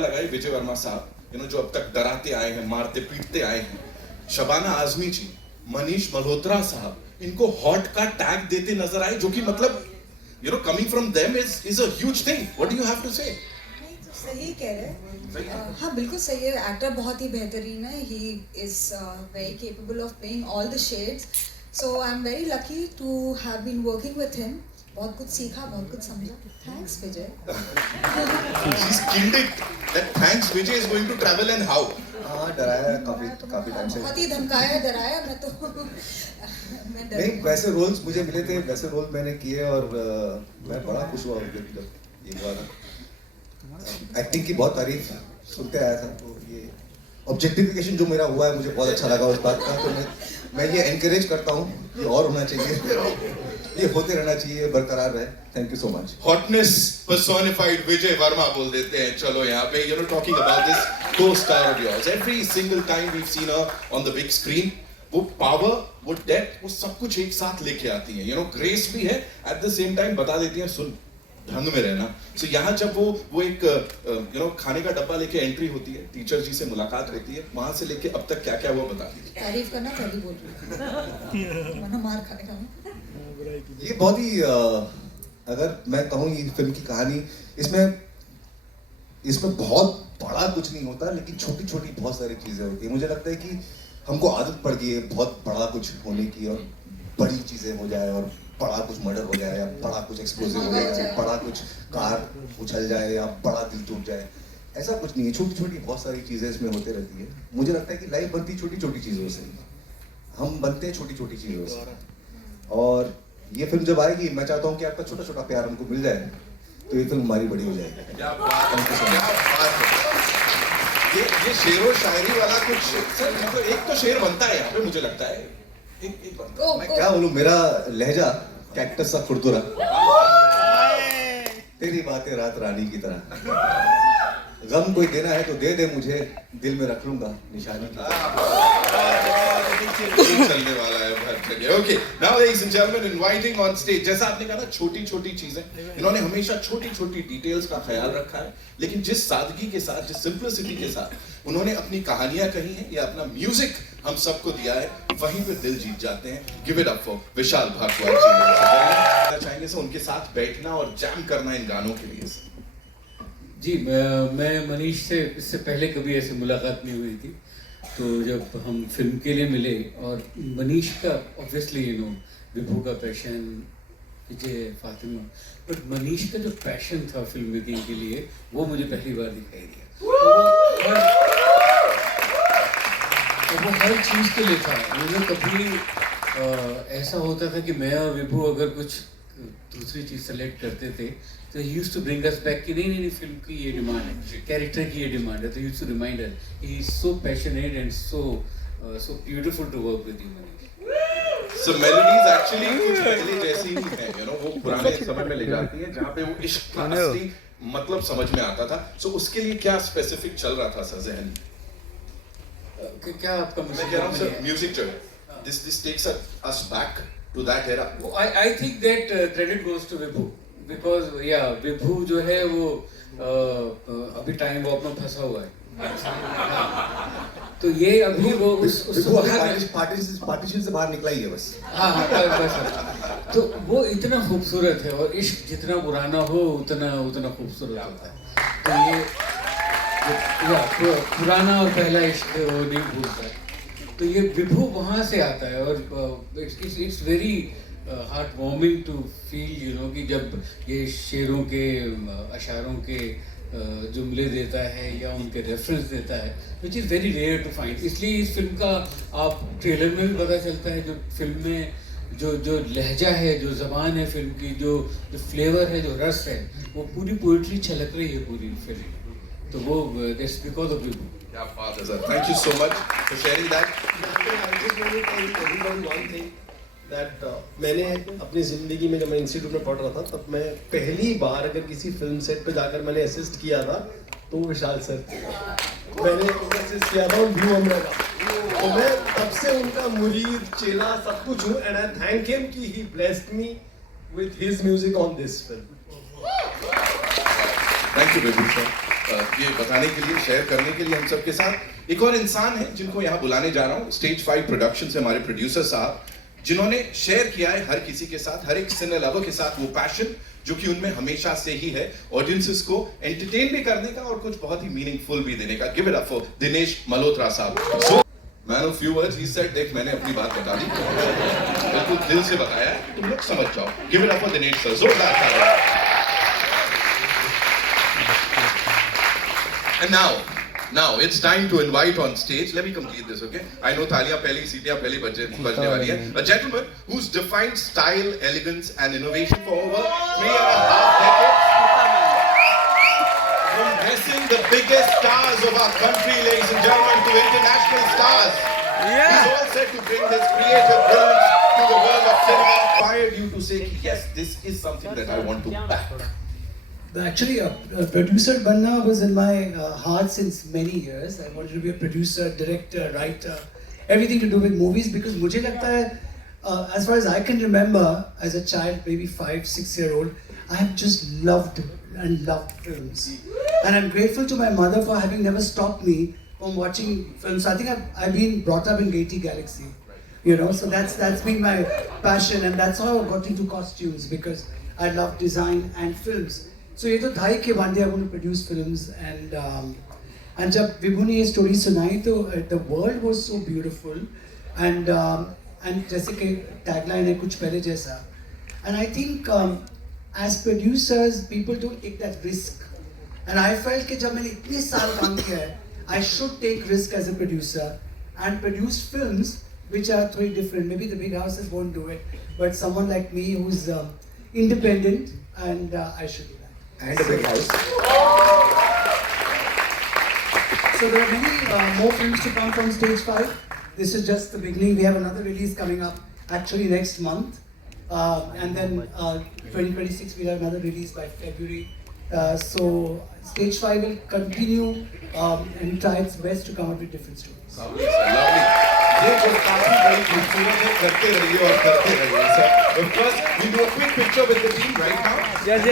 लगाई विजय वर्मा साहब, जो अब तक डराते आए हैं, मारते पीटते आए हैं, शबाना आजमी जी, मनीष मल्होत्रा साहब, इनको हॉट का टैग देते नजर आए, जो कि मतलब coming from them is a huge thing. What do you have to say? सही कह रहे हैं. हाँ बिल्कुल सही है. एक्टर बहुत ही बेहतरीन है. He is very capable of playing all the shades. So I am very lucky to have been working with him. बहुत कुछ सीखा, बहुत कुछ समझा. Thanks Vijay. She's killed it. That thanks Vijay is going to travel and how? हाँ, डराया है काफी टाइम से. बहुत ही धमकाया, डराया. मैं तो मैं डर नहीं, वैसे रोल्स मुझे मिले थे, वैसे रोल मैंने किए और मैं बड़ा खुश हुआ जब ये हुआ था. एक्टिंग की बहुत तारीफ सुनते आया था, तो ये ऑब्जेक्टिफिकेशन जो मेरा हुआ है मुझे बहुत अच्छा लगा उस बात का. तो मैं ये एनकरेज करता हूँ कि और होना चाहिए, ये होते रहना चाहिए, बरकरार रहे. Thank you so much. Hotness personified विजय वर्मा बोल देते हैं. चलो यहाँ पे talking about this co-star of yours. Every single time we've seen her on the big screen, वो पावर, वो डेप्थ, वो सब कुछ एक साथ लेके आती है. ग्रेस भी है, एट द सेम टाइम बता देती है सुन ढंग में रहना. सो यहाँ जब वो एक खाने का डब्बा लेके एंट्री होती है, टीचर जी से मुलाकात होती है, वहां से लेके अब तक क्या क्या हुआ बता दीजिए. तारीफ करना पहले बोल रही हूँ, वरना मार खाएगा. ये बहुत ही अगर मैं कहूँ ये फिल्म की कहानी, इसमें बहुत बड़ा कुछ नहीं होता, लेकिन छोटी छोटी बहुत सारी चीजें होती है. मुझे लगता है कि हमको आदत पड़ गई है बहुत बड़ा कुछ होने की, और बड़ी चीजें हो जाए, और बड़ा कुछ मर्डर हो जाए, या बड़ा कुछ एक्सप्लोजिव हो जाए, या बड़ा कुछ कार उछल जाए, या बड़ा दिल टूट जाए. ऐसा कुछ नहीं है. छोटी छोटी बहुत सारी चीजें इसमें होते रहती है. मुझे लगता है कि लाइफ बनती छोटी छोटी चीजों से, हम बनते हैं छोटी छोटी चीजों से. और ये फिल्म जब आएगी, मैं चाहता हूँ कि आपका छोटा छोटा प्यार हमको मिल जाए, तो ये फिल्म हमारी बड़ी हो जाएगी. क्या बात है. ये शेरो शायरी वाला कुछ सर, मतलब एक तो शेर बनता है यहाँ पे, मुझे लगता है एक बनता है. मैं क्या बोलूं, मेरा लहजा कैक्टस सा खुरदुरा, तेरी बातें रात रानी की तरह. गम कोई देना है तो दे दे मुझे, दिल में रख लूंगा निशानी की चलने वाला है बहुत जगह. Okay, now ladies and gentleman, inviting on stage, जैसा आपने कहा ना छोटी छोटी चीजें, इन्होंने हमेशा छोटी छोटी डिटेल्स का ख्याल रखा है, लेकिन जिस सादगी के साथ, जिस सिंपलिसिटी के साथ उन्होंने अपनी कहानियां कही हैं या अपना म्यूजिक हम सबको दिया है, वहीं पे दिल जीत जाते हैं. Give it up for Vishal Bhardwaj जी. चाहेंगे सर उनके साथ बैठना और जैम करना इन गानों के लिए. जी, मैं मनीष से इससे पहले कभी ऐसी मुलाकात नहीं हुई थी. तो जब हम फिल्म के लिए मिले, और मनीष का ऑब्वियसली विभू का passion, Vijay, Fatima, but Manish का जो पैशन था फिल्म मेकिंग के लिए, वो मुझे पहली बार दिखाई दिया. वो हर चीज़ के लिए था. मुझे कभी ऐसा होता था कि मैं और विभू अगर कुछ दूसरी चीज़ सेलेक्ट करते थे, तो he used to bring us back कि नहीं फिल्म की ये डिमांड है, कैरेक्टर की ये डिमांड है. तो used to remind us. He is so passionate and so beautiful to work with you Manish. So melodies actually कुछ पहले जैसी ही है, वो पुराने समय में ले जाती है, जहाँ पे वो इश्क का असली मतलब समझ में आता था. So उसके लिए क्या स्पेसिफिक चल रहा था सर जहन में? क्या आपका मैं कह रहा हूँ सर, म्यूजिक जो है, this takes us back to that era. I think that credit goes to Vibhu, because Vibhu जो है वो अभी टाइम वॉक में फंसा हुआ है. तो ये अभी वो उस पार्टीशन से बाहर निकला ही है बस. हाँ बस. तो वो इतना खूबसूरत है, और इश्क जितना पुराना हो उतना खूबसूरत होता है. तो ये पुराना और पहला इश्क वो नहीं भूलता. तो ये विभू वहाँ से आता है, और it's very heart warming to feel कि जब ये शेरों के, अशारों के जुमले देता है या उनके रेफरेंस देता है, which is very rare to find. इसलिए इस फिल्म का आप ट्रेलर में भी पता चलता है, जो फिल्म में जो लहजा है, जो ज़बान है फिल्म की, जो फ्लेवर है, जो रस है, वो पूरी पोइट्री छलक रही है पूरी फिल्म. तो वो दैट्स बिकॉज ऑफ विभू. क्या बात है sir. Thank you so much for sharing that. I just want to tell everyone one thing, that मैंने अपनी ज़िंदगी में जब मैं इंस्टीट्यूट में पढ़ रहा था, तब मैं पहली बार अगर किसी फिल्म सेट पे जाकर मैंने असिस्ट किया था, तो विशाल सर थे. मैंने असिस्ट किया था व्यू अमरा का. तो मैं तब से उनका मुरीद, चेला, सब कुछ हूँ. एंड आई थैंक हिम कि he blessed me with his music on this film. Thank you, Vibhu sir. ये बताने के लिए, शेयर करने के लिए हम सबके साथ एक और इंसान है जिनको यहाँ बुलाने जा रहा हूँ। स्टेज 5 प्रोडक्शन से हमारे प्रोड्यूसर साहब, जिन्होंने शेयर किया है हर किसी के साथ, हर एक सिने लवर के साथ वो पैशन जो कि उनमें हमेशा से ही है, ऑडियंसेस को एंटरटेन भी करने का और कुछ बहुत ही मीनिंगफुल भी देने का। Give it up for Dinesh Malhotra साहब। So man of few words, he said, देख मैंने अपनी बात बता दी, बिल्कुल दिल से बताया, तुम लोग समझ जाओ। Give it up for Dinesh sir, जोरदार तालियां। And now it's time to invite on stage. Let me complete this, okay? I know तालियां पहली, सीटियां पहली बजने वाली है. A gentleman who's defined style, elegance, and innovation for over 3.5 decades. From dressing the biggest stars of our country, ladies and gentlemen, to international stars. He's all set to bring this creative brilliance to the world of cinema. Inspired you to say, yes, this is something that I want to back. Actually, a producer banna was in my heart since many years. I wanted to be a producer, director, writer, everything to do with movies because मुझे लगता है, as far as I can remember, as a child, maybe 5-6-year-old, I have just loved films, and I'm grateful to my mother for having never stopped me from watching films. I think I've been brought up in Gaiety Galaxy, you know, so that's been my passion, and that's how I got into costumes because I love design and films. So ये तो था ही कि one day I'm going to produce films, and जब विभू ने ये story सुनाई तो the world was so beautiful, and जैसे कि tagline है कुछ पहले जैसा, and I think as producers people don't take that risk, and I felt कि जब मैंने इतने साल काम किया है I should take risk as a producer and produce films which are totally different. Maybe the big houses won't do it, but someone like me who's independent, and I should do that. And a big house. So there are many more films to come from Stage 5. This is just the beginning. We have another release coming up actually next month. And then 2026 we'll have another release by February. So Stage 5 will continue and try its best to come up with different stories. Lovely. ये जो काफी बड़ी खूबसूरत है, करते रहिए और करते रहिए, sir. Of course, we do a quick picture with the team right now. Yeah.